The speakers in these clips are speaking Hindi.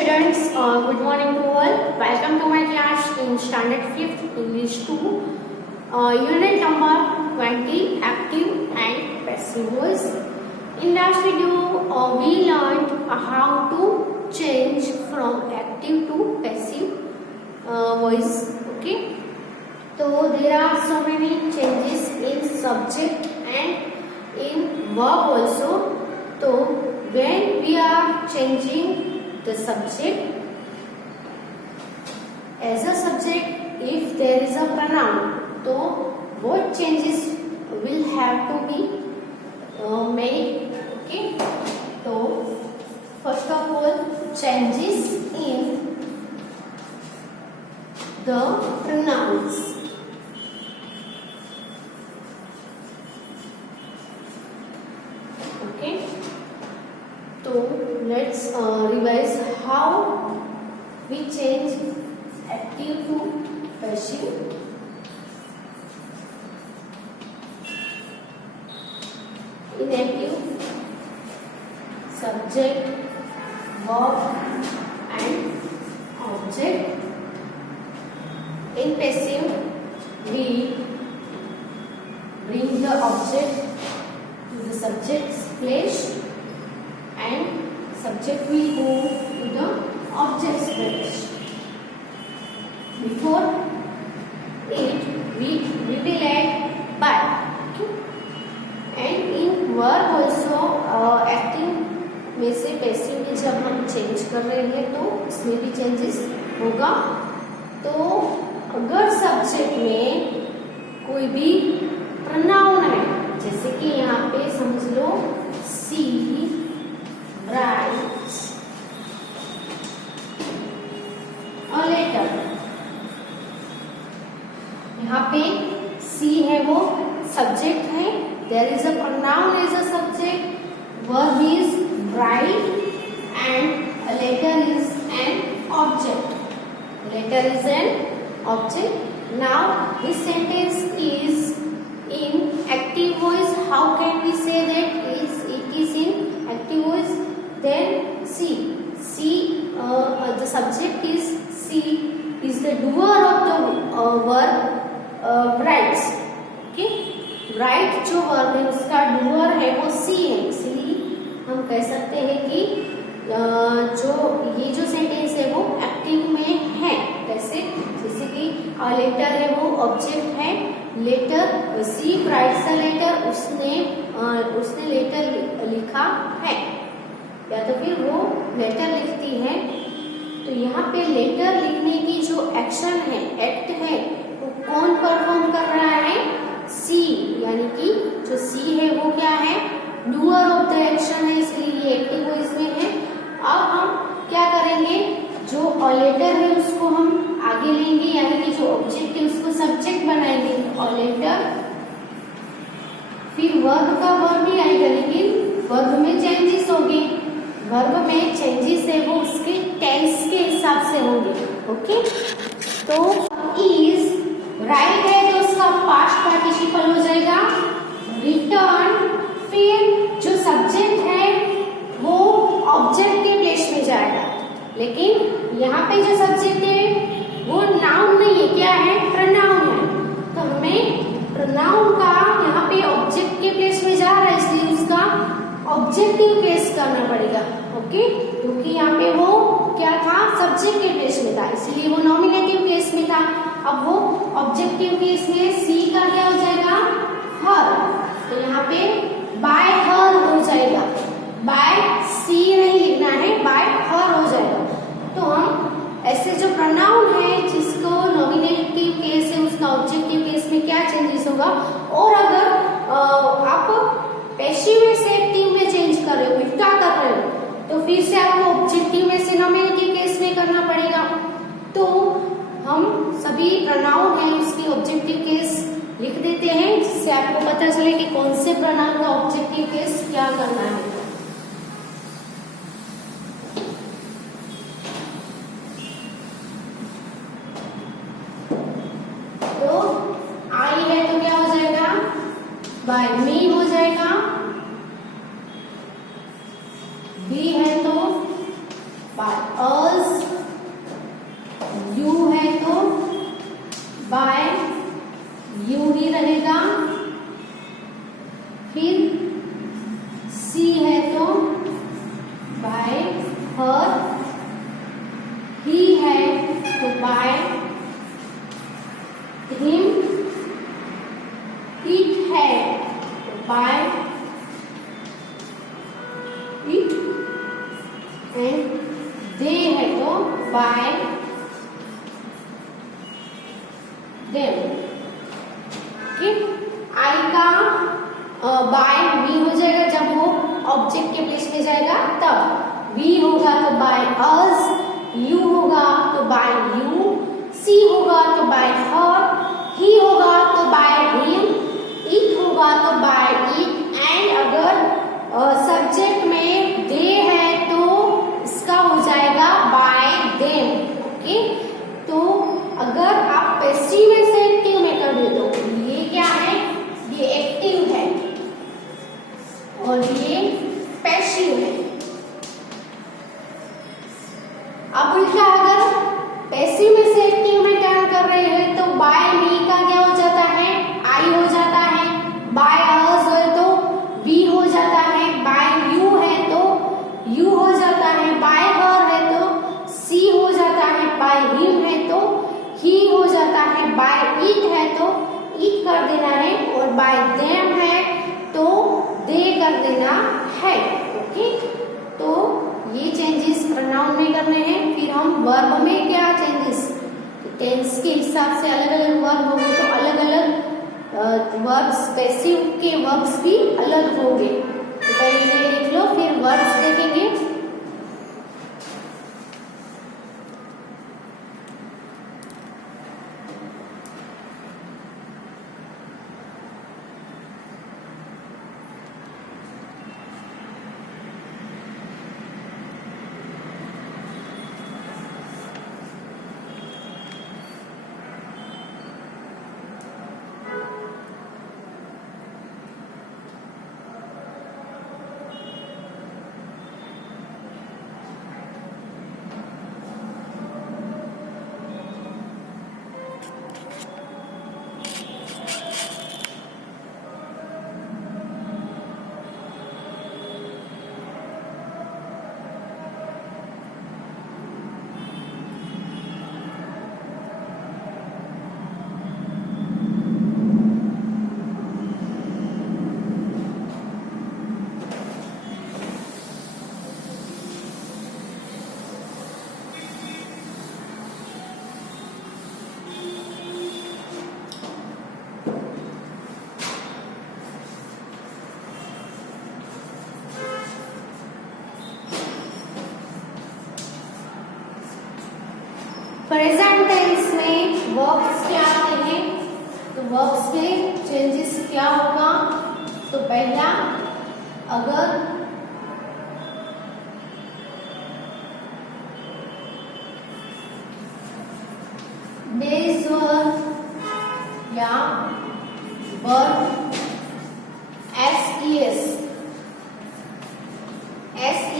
students, good morning to all. Welcome to my class in standard 5th English 2, unit number 20, active and passive voice. In last video, we learned how to change from active to passive voice. Okay, so there are so many changes in subject and in verb also. So when we are changing the subject as a subject, if there is a pronoun, so what changes will have to be made. Okay, so first of all, changes in the pronouns. Okay, so let's revise how we change active to passive. In active, subject, verb and object. In passive, we bring the object to the subject's place and subject will go to the object's place. Before it, we will add but. Okay? And in verb also, active में से पैसिव में जब हम चेंज कर रहे हैं तो इसमें भी चेंजेस होगा. तो अगर सब्जेक्ट में कोई भी प्रोनाउन है, जैसे कि यहाँ पे समझ लो सी writes a letter. यहाँ पे सी है वो सब्जेक्ट है. There is a pronoun as a subject. Verb is write and a letter is an object. Letter is an object. Now this sentence is in active voice. How can we say that it is in active voice? Then the subject is the doer of the verb writes. Okay, write जो verb है उसका doer है वो सी है. इसलिए हम कह सकते हैं कि ये जो सेंटेंस है वो एक्टिव में है. कैसे? जैसे कि लेटर है वो ऑब्जेक्ट है. Letter she writes a letter, उसने लेटर लिखा है या तो फिर वो लेटर लिखती है. तो यहाँ पे लेटर लिखने की जो एक्शन है, एक्ट है, वो कौन परफॉर्म कर रहा है? सी. यानी कि जो सी है वो क्या है? डूअर ऑफ द एक्शन है. इसलिए ये एक्टिव वॉइस में है. अब हम क्या करेंगे? जो लेटर है उसको हम आगे लेंगे, यानी कि जो ऑब्जेक्ट है उसको सब्जेक्ट बनाएंगे. लेटर फिर वर्ब का वर्ब ही आएगा, लेकिन वर्ब में चेंजेस होंगे. वर्ब में चेंजेस है वो उसके टेंस के हिसाब से होंगे. ओके, तो इज राइट है तो उसका पास्ट पार्टिसिपल हो जाएगा रिटर्न. फिर जो सब्जेक्ट है वो ऑब्जेक्ट के प्लेस में जाएगा. लेकिन यहाँ पे जो सब्जेक्ट है वो नाउन नहीं है, क्या है? प्रोनाउन है. तो हमें प्रोनाउन का यहाँ पे ऑब्जेक्ट के प्लेस में जा रहा है, इसलिए उसका ऑब्जेक्टिव केस करना पड़ेगा. ओके, क्योंकि यहाँ पे वो क्या था? सब्जेक्ट के केस में था, इसलिए वो नॉमिनेटिव केस में था. अब वो ऑब्जेक्टिव केस में सी का क्या हो जाएगा? हर. तो यहाँ पे बाय हर हो जाएगा. बाय सी नहीं लिखना है, बाय हर हो जाएगा. तो हम ऐसे जो प्रोनाउन है जिसको नॉमिनेटिव केस है उसका ऑब्जेक्टिव केस में क्या चेंजेस होगा. और अगर आप पैसिव में से एक्टिव में चेंज कर रहे हो, उल्टा कर रहे हो, तो फिर से आपको ऑब्जेक्टिव में से नॉमिनेटिव केस में करना पड़ेगा. तो हम सभी प्रोनाउन है उसकी ऑब्जेक्टिव केस लिख देते हैं, जिससे आपको पता चले कि कौन से प्रोनाउन का ऑब्जेक्टिव केस क्या करना है. तो आई है तो क्या हो जाएगा? बाय मी हो जाएगा. बी है तो बाय अ अस, यू है तो बाय यू ही रहेगा। फिर सी है तो बाय हर, ही है तो बाय हिम, इट है तो बाय इट, एंड दे है तो बाय देम। आई का बाय वी हो जाएगा जब वो ऑब्जेक्ट के प्लेस में जाएगा तब। वी होगा तो बाय अस, यू होगा तो बाय यू, सी होगा तो बाय हर, ही होगा तो बाय हिम, इट होगा तो बाय इट, एंड अगर सब्जेक्ट में दे है तो इसका हो जाएगा बाय देम। ओके, तो अगर आप पैसिव में से एक्टिव में कर दे तो ये क्या है, ये एक्टिव है और ये पैसिव है। अब उल्टा अगर पैसिव में से एक्टिव में टर्न कर रहे हैं तो बाय मी का क्या हो जाता है, आई हो जाता है। बाय अस है तो वी हो जाता है। बाय यू है तो यू हो जाता है। बाय हर है तो सी हो जाता है। बाय हिम है तो ही हो जाता है। बाय इट है तो इट कर देना है, और बाय देम है तो दे कर देना है। ओके, तो ये चेंजेस प्रोनाउन में करने हैं। फिर हम वर्ब में क्या चेंजेस, टेंस के हिसाब से अलग अलग वर्ब होंगे तो अलग अलग वर्ब्स, पैसिव के वर्ब्स भी अलग होंगे। तो पहले ये देख लो, फिर वर्ब्स देखेंगे। प्रेजेंट टेंस में वर्ब्स क्या आते हैं, तो वर्ब्स में चेंजेस क्या होगा। तो पहला, अगर बेस वर्ब या वर्ब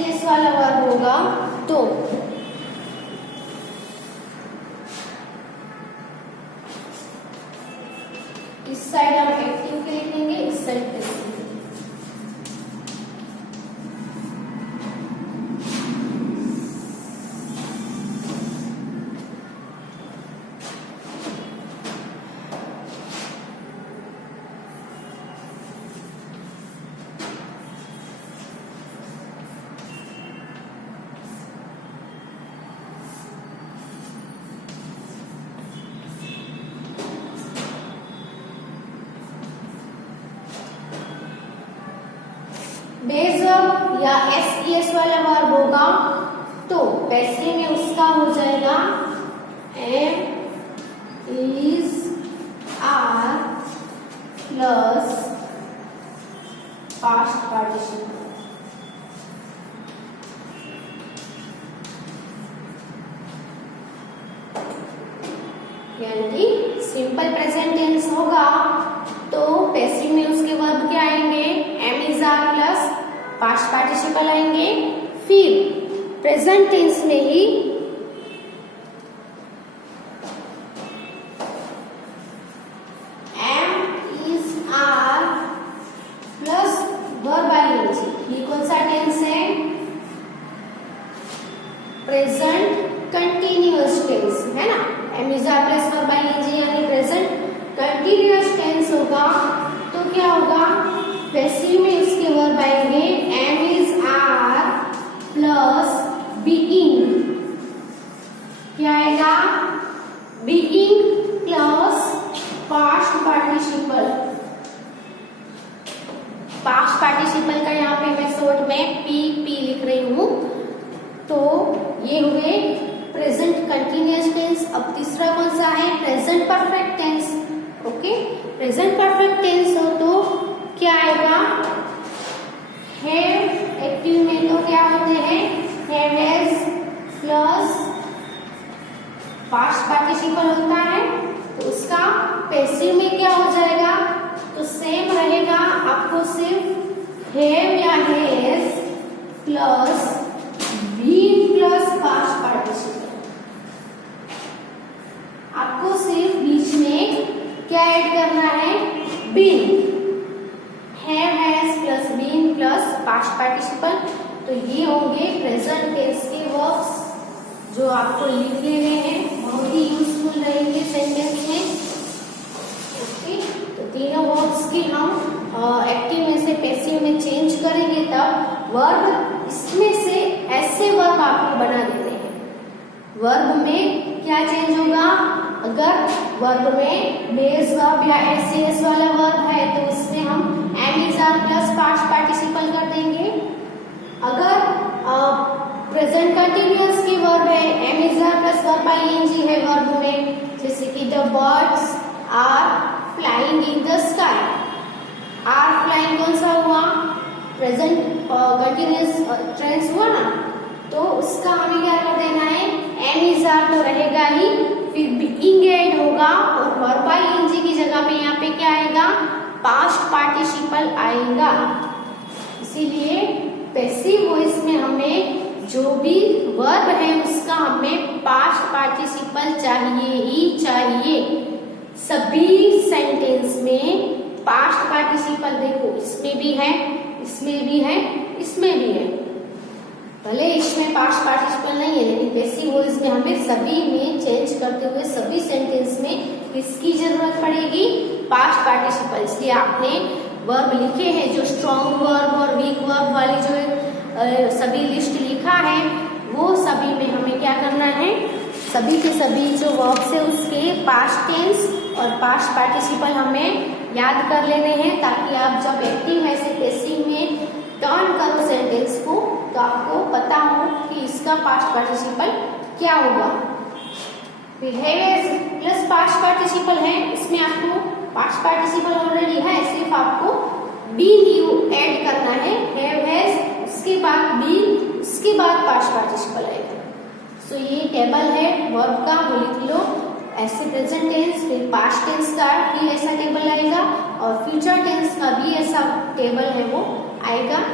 एस वाला वर्ब होगा तो इस साइड हम एक्टिव के लिखेंगे, इस साइड पैसिव। बेस वर्ब या एस वाला वर्ब होगा तो पैसिव में उसका हो जाएगा am, is, are plus past participle. यानी कि सिंपल प्रेजेंट टेंस होगा तो पैसिव में उसके वर्ब क्या आएंगे, am, is, are plus past participle आएंगे। फिर प्रेजेंट टेंस में ही प्रेजेंट कंटिन्यूअस टेंस है ना, am is are plus verb ING यानी प्रेजेंट कंटिन्यूअस टेंस होगा तो क्या होगा, पैसिव में इसके वर्ब आएंगे am is are plus being, क्या आएगा, being plus past participle. Past participle का यहाँ पे मैं शॉर्ट में पी लिख रही हूँ। तो ये हुए प्रेजेंट कंटिन्यूअस टेंस। अब तीसरा कौन सा है, present perfect tense. Okay, present perfect tense हो तो क्या आएगा, हैव एक्टिव में तो क्या होते हैं, have has plus past participle होता है, तो उसका पैसिव में क्या हो जाएगा, तो सेम रहेगा, आपको सिर्फ हैव या has plus been plus past participle, आपको सिर्फ बीच में क्या ऐड करना है, been, have has plus been plus past participle. तो ये होंगे प्रेजेंट टेंस के वर्ब्स जो आपको लिख लेने हैं, बहुत ही यूजफुल रहेंगे सेंटेंस में। ओके, तो तीनों वर्ब्स की हम एक्टिव में से पैसिव में चेंज करेंगे, तब वर्ब इसमें से ऐसे वर्ब आपको बना देते हैं। वर्ब में क्या चेंज होगा, अगर वर्ब में बेस वर्ब या एससीएस वाला वर्ब है तो उसमें हम am is are plus past participle कर देंगे। अगर प्रेजेंट कंटिन्यूअस की वर्ब है, am is are plus verb ING है वर्ब में, जैसे कि the birds are flying in the sky. Are flying कौन सा हुआ, प्रेजेंट कंटिन्यूअस टेंस हुआ ना, तो उसका हमें क्या कर देना है, एम इज आर तो रहेगा ही, फिर बीइंग ऐड होगा और वर्ब आईएनजी की जगह पे यहाँ पे क्या आएगा, पास्ट पार्टिसिपल आएगा। इसीलिए पैसिव वॉइस में हमें जो भी वर्ब है उसका हमें पास्ट पार्टिसिपल चाहिए ही चाहिए। सभी सेंटेंस में पास्ट पार्टिसिपल देखो, इसमें भी है, इसमें भी है, इसमें भी है, भले इसमें पास्ट पार्टिसिपल नहीं है लेकिन पैसिव वॉइस में हमें सभी में चेंज करते हुए सभी सेंटेंस में किसकी जरूरत पड़ेगी, पास्ट पार्टिसिपल। इसलिए आपने वर्ब लिखे हैं, जो स्ट्रॉन्ग वर्ब और वीक वर्ब वाली जो सभी लिस्ट लिखा है, वो सभी में हमें क्या करना है, सभी के सभी जो वर्ब्स है उसके पास्ट टेंस और पास्ट पार्टिसिपल हमें याद कर लेने हैं, ताकि आप जब एक्टिव में से पैसिव में टर्न करो सेंटेंस को तो आपको पता हो कि इसका पास्ट पार्टिसिपल क्या होगा। फिर हैव प्लस पास्ट पार्टिसिपल है, इसमें आपको पास्ट पार्टिसिपल ऑलरेडी है, सिर्फ आपको बीन यू ऐड करना है, हैव हैज उसके बाद बीन, उसके बाद पास्ट पार्टिसिपल आएगा। सो ये टेबल है वर्ब का, वो लिख लो, ऐसे प्रेजेंट टेंस, फिर पास्ट टेंस का भी ऐसा टेबल आएगा और फ्यूचर टेंस का भी ऐसा टेबल है वो आएगा।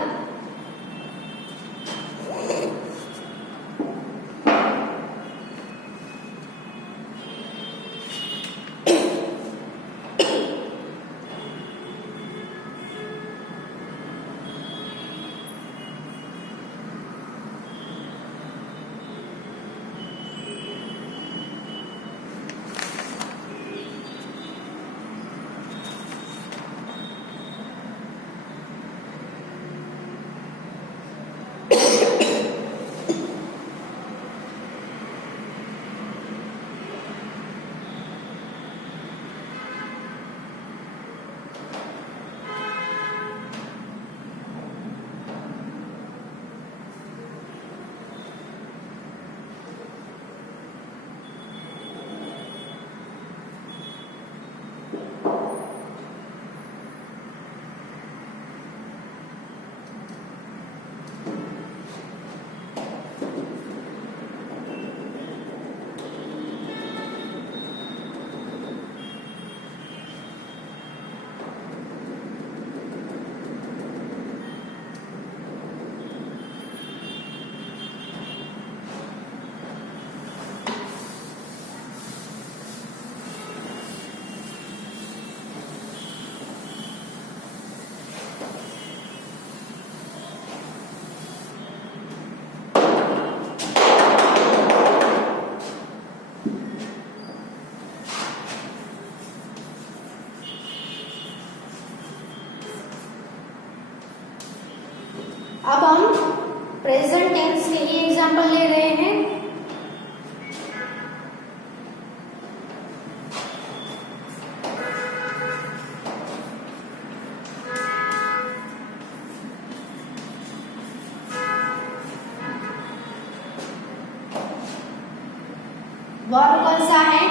वर्ब कौन सा है?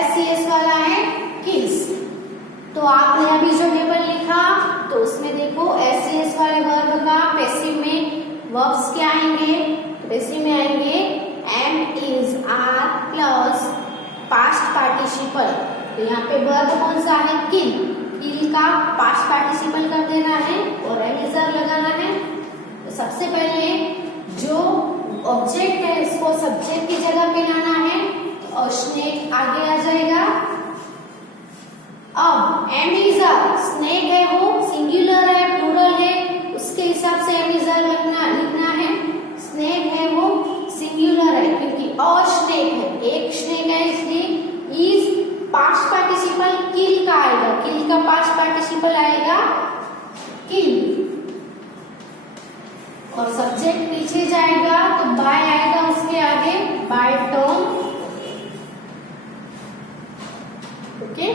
SES वाला है, किल्स। तो आपने अभी जो टेबल लिखा तो उसमें देखो SES वाले वर्ब का पैसिव में वर्ब्स क्या आएंगे? पैसिव में आएंगे am, is, are plus past participle. तो यहाँ पे वर्ब कौन सा है? किल। किल का पास्ट पार्टिसिपल कर देना है और एम इज आर लगाना है। तो सबसे पहले जो ऑब्जेक्ट है इसको सब्जेक्ट की जगह पे लाना है और स्नेक आगे आ जाएगा। अब एम इज आर, स्नेक है वो सिंगुलर है प्लूरल है, उसके हिसाब से एम इज आर लिखना है। स्नेक है वो सिंगुलर है क्योंकि और स्नेक है, एक स्नेक है इसलिए इज पास्ट पार्टिसिपल किल का आएगा। किल का पास्ट पार्टिसिपल आएगा किल और सब्जेक्ट पीछे जाएगा तो बाय आएगा उसके आगे, bye Tom. Okay,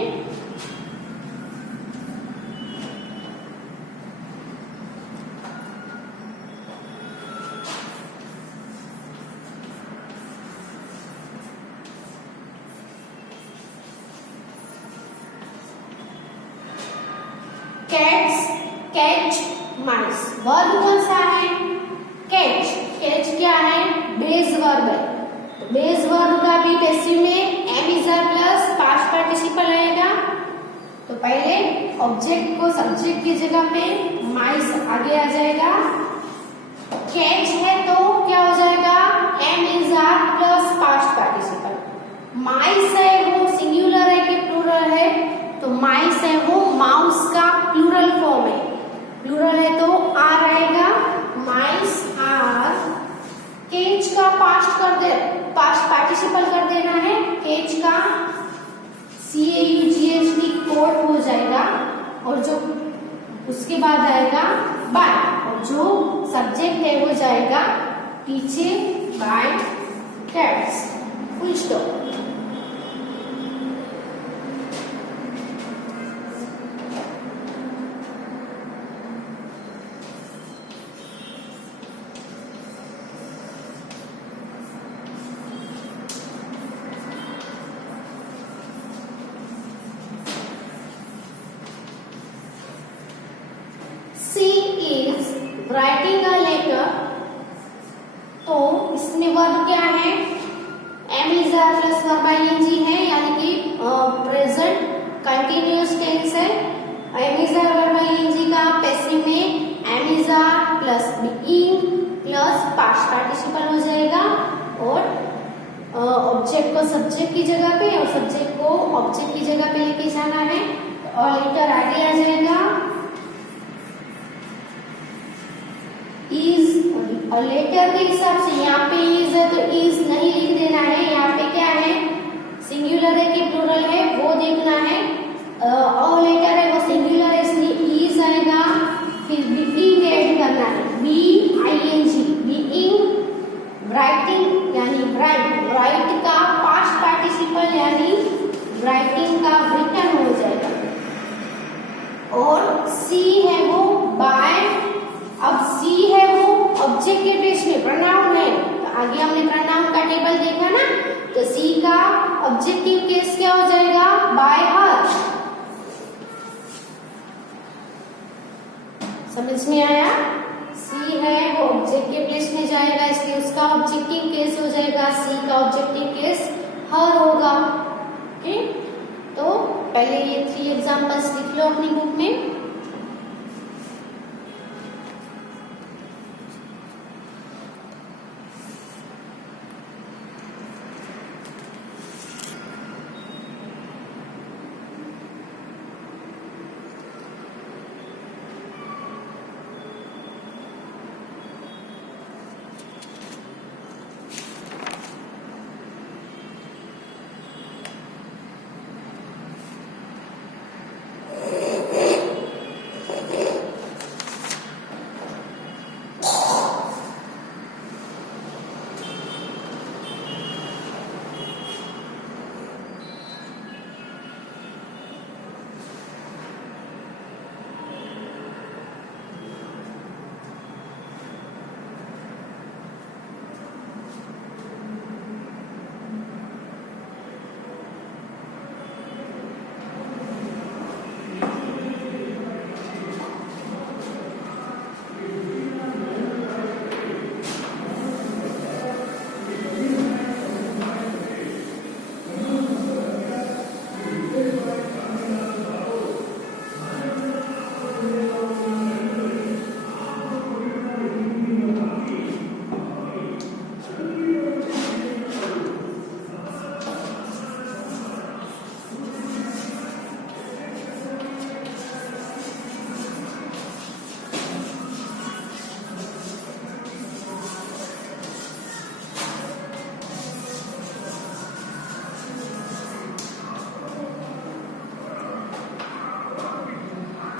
cats, catch, माइस। वर्ब कौन सा है? कैच। कैच क्या है? बेस वर्ब है। तो बेस वर्ब का भी पैसिव में am is are plus past participle आएगा। तो पहले ऑब्जेक्ट को सब्जेक्ट की जगह पे माइस आगे आ जाएगा। कैच है तो क्या हो जाएगा? Am is are plus past participle. Mice है वो सिंगुलर है कि प्लूरल है? तो माइस है वो माउस का प्लूरल फॉर्म है। प्लूरल है तो आर आएगा, माइस आर। केच का पास्ट पार्टिसिपल कर देना है। केच का CAUGHT कोड हो जाएगा और जो उसके बाद आएगा बाय और जो सब्जेक्ट है वो जाएगा पीछे by cats, full stop. Writing a letter. तो इसमें वर्ब क्या है? Am is are plus verb ING है यानी कि प्रेजेंट कंटिन्यूअस टेंस है। Am is are verb ING का पैसिव में am is are plus being plus past participle हो जाएगा और ऑब्जेक्ट को सब्जेक्ट की जगह पे और सब्जेक्ट को ऑब्जेक्ट की जगह पे लेके जाना है और लेटर आगे आ जाएगा। इज और लेटर के हिसाब से यहाँ पे इज है तो इज नहीं लिख देना है। यहाँ पे क्या है? सिंगुलर है कि प्लूरल है वो देखना है। और लेटर है वो सिंगुलर है इसलिए इज आएगा। फिर बीइंग ऐड करना है, BING, बीइंग। राइटिंग यानी राइट, राइट का पास्ट पार्टिसिपल यानी राइटिंग का रिटन हो जाएगा। और सी है वो बाय। अब सी है वो ऑब्जेक्ट के बेस में प्रोनाउन है। तो आगे हमने प्रोनाउन का टेबल देखा ना, तो सी का ऑब्जेक्टिव केस क्या हो जाएगा? बाय हर। समझ में आया? सी है वो ऑब्जेक्ट के प्लेस में जाएगा इसलिए उसका ऑब्जेक्टिव केस हो जाएगा, सी का ऑब्जेक्टिव केस हर होगा। ओके, तो पहले ये 3 एग्जांपल्स लिख लो अपनी बुक में।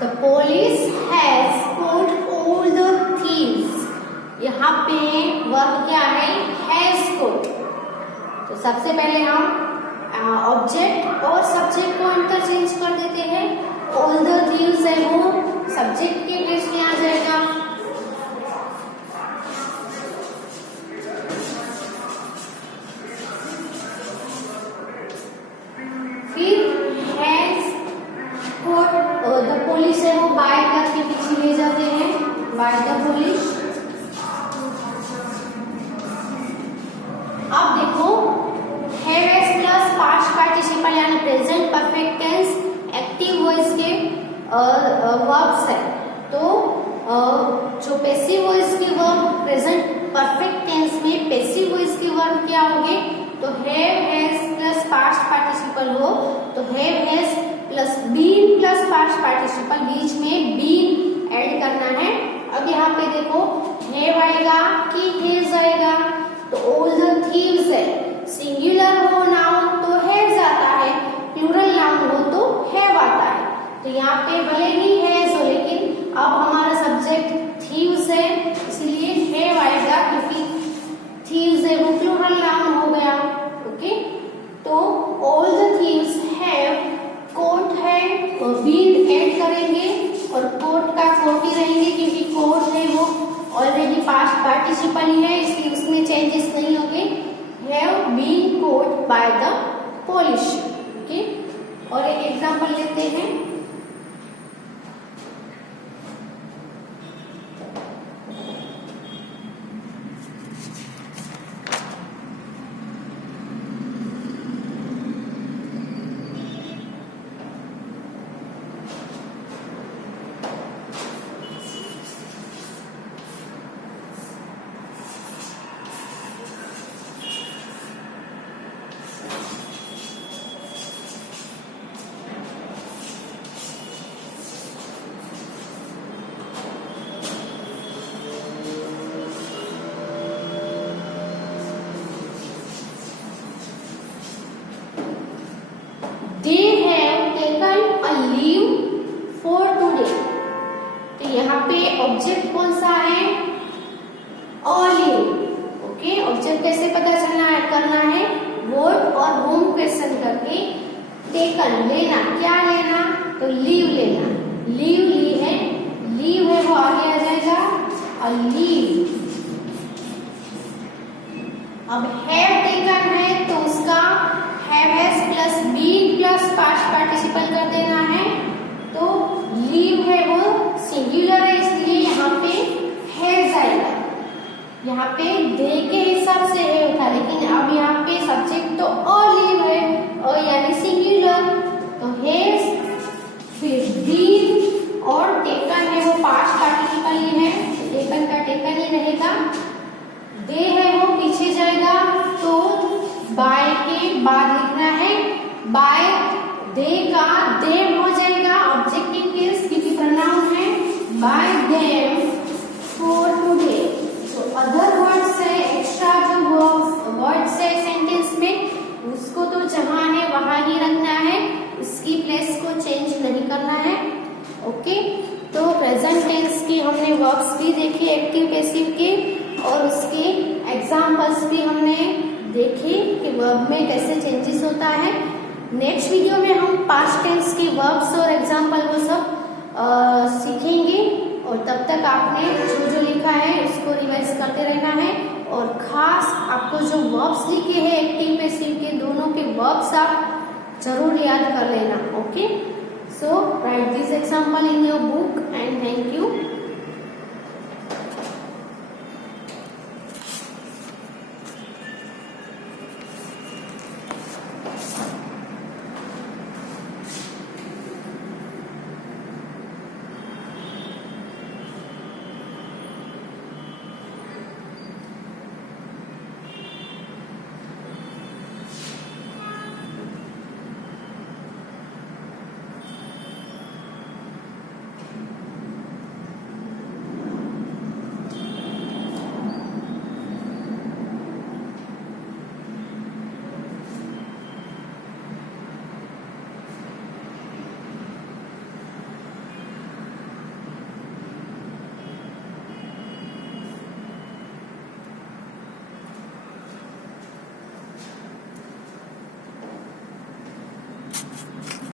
The police has caught all the thieves. यहाँ पे वर्ब क्या है? Has caught. तो सबसे पहले हम ऑब्जेक्ट और सब्जेक्ट को इंटरचेंज कर देते हैं. ऑल द थीव्स है वो सब्जेक्ट के प्लेस में आ जाएगा. फिर हैज caught द पुलिस है वो बाय करके पीछे ले जाते हैं. By the police. अब देखो have has plus past participle यानी present perfect tense active voice के वर्ब्स है. तो जो पैसिव वॉइस के वर्ब प्रेजेंट परफेक्ट टेंस में पैसिव वॉइस के वर्ब क्या होंगे? तो have has plus past participle हो तो have has plus been plus past participle बीच में बीन ऐड करना है. अब यहाँ पे देखो हैव आएगा कि हैज आएगा. तो ऑल द थीव्स है. सिंगुलर हो नाउन तो हैज आता है, प्लूरल नाउन हो तो हैव आता है. तो यहाँ पे भले ही हैज हो लेकिन अब हमारा सब्जेक्ट थीव्स है इसलिए हैव आएगा क्योंकि थीव्स है वो प्लूरल नाउन हो गया. ओके. तो all the thieves have caught है बीन ऐड करेंगे और caught का caught ही रहेंगे क्योंकि caught है वो ऑलरेडी पास्ट पार्टिसिपल ही है इसलिए उसमें चेंजेस नहीं होंगे. Have been caught by the police. Okay. और एक एग्जांपल लेते हैं. They have taken a leave for today. तो यहाँ पे ऑब्जेक्ट कौन सा है? a leave. ओके. ऑब्जेक्ट कैसे पता करना है? what और whom क्वेश्चन करके taken लेना. क्या लेना? तो लीव लेना. लीव ली है. लीव है वो आगे आ जाएगा a leave. अब have taken है तो उसका have has plus been plus past participle कर देना है. तो लीव है वो सिंगुलर है इसलिए यहाँ पे हैज आएगा. यहाँ पे दे के हिसाब से है था लेकिन अब यहाँ पे सब्जेक्ट तो अ लीव है यानी सिंगुलर. तो हैज फिर बीन और टेकन है वो पास्ट पार्टिसिपल ही है. टेकन का टेकन ही रहेगा. दे है वो पीछे जाएगा तो बाय के बाद लिखना है. बाय दे का देम हो जाएगा ऑब्जेक्टिव केस क्योंकि प्रोनाउन है. Bye them for today. तो अदर वर्ड्स है एक्स्ट्रा जो वर्ड्स है सेंटेंस में उसको तो जहां है वहां ही रखना है. उसकी प्लेस को चेंज नहीं करना है. ओके. तो प्रेजेंट टेंस की हमने वर्ब्स भी देखी एक्टिव पैसिव के और उसके एग्जाम्पल्स भी हमने देखे कि वर्ब में कैसे चेंजेस होता है. नेक्स्ट वीडियो में हम पास्ट टेंस के वर्ब्स और एग्जाम्पल वो सब सीखेंगे और तब तक आपने जो लिखा है उसको रिवाइज करते रहना है. और खास आपको जो वर्ब्स लिखे हैं एक्टिव पैसिव के दोनों के वर्ब्स आप जरूर याद कर लेना. Okay. So right this example in your book and thank you.